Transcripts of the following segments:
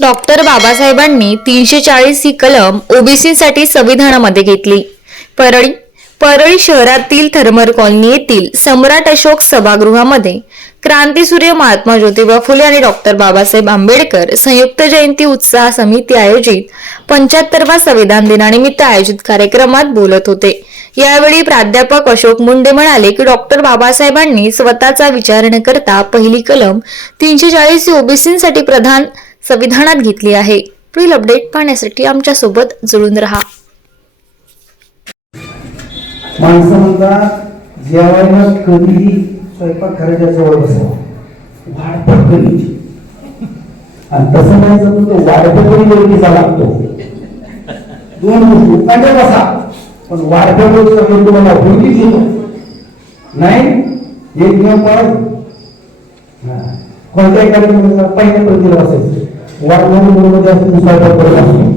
Doctor बाबासाहेबांनी 340 ही कलम ओबीसीसाठी संविधानामध्ये घेतली. परळी शहरातील थर्मल कॉलनी येथील सम्राट अशोक सभागृहामध्ये क्रांतीसूर्य महात्मा ज्योतिबा फुले आणि डॉक्टर बाबासाहेब आंबेडकर संयुक्त जयंती उत्साह समिती आयोजित 75व्या संविधान दिनानिमित्त आयोजित कार्यक्रमात बोलत होते. यावेळी प्राध्यापक अशोक मुंडे म्हणाले की डॉक्टर बाबासाहेबांनी स्वतःचा विचार न करता पहिली कलम 340 ही ओबीसीसाठी प्रधान संविधानात घेतली आहे. पुढील अपडेट पाहण्यासाठी आमच्या सोबत जुळून रहा. माणसं म्हणतात जेवायला कधीही स्वयंपाक घराच्या जवळ बसावा, वाढपट कधीची. आणि तसं नाही जर तो वाढपेपणी ओळखीचा लागतो. दोन गोष्टी उपाड्या बसा, पण वाढपेपणी सगळं तुम्हाला ओळखीच येतो नाही. एक नियम पाळत कोणत्याही कार्यक्रमाला पहिल्या प्रतिला बसायचं. वाढ स्वयंपाक करत असतो.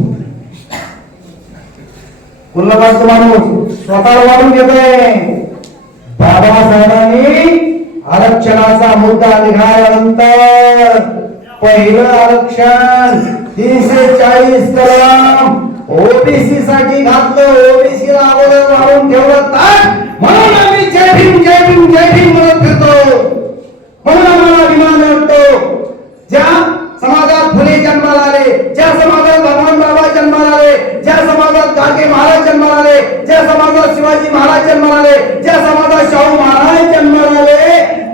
कुल्लाबादचा माणूस स्वतःला वाढून घेतोय. बाबासाहेबांनी आरक्षणाचा मुद्दा निघाल्यानंतर पहिलं आरक्षण 340 कलम ओबीसी साठी घातलं. ओबीसीला अगोदर वाढून ठेवलं म्हणून आम्ही जय भीम जय भीम जय भीम म्हणत फिरतो. म्हणून आम्हाला अभिमान वाटतो. ज्या समाजात फुले जन्माला आले, ज्या समाजात भगवान बाबा जन्माला आले, ज्या समाजात गाडगे महाराज जन्माला आले, ज्या समाजात शिवाजी महाराज जन्माला आले, ज्या समाजात शाहू महाराज जन्माला आले,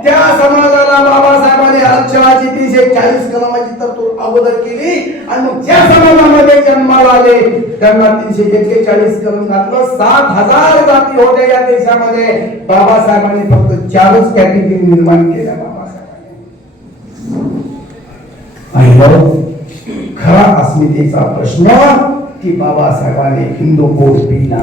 त्या समाजाला बाबासाहेबांनी आरक्षणाची 340 कलमाची तरतूद अगोदर केली. आणि मग ज्या समाजामध्ये जन्माला आले त्यांना 341 कलम घातलं. 7,000 जाती होत्या या देशामध्ये. बाबासाहेबांनी फक्त 4च कॅटेगरी निर्माण केल्या. आणि खरा अस्मितेचा प्रश्न की बाबासाहेबांनी हिंदू कोड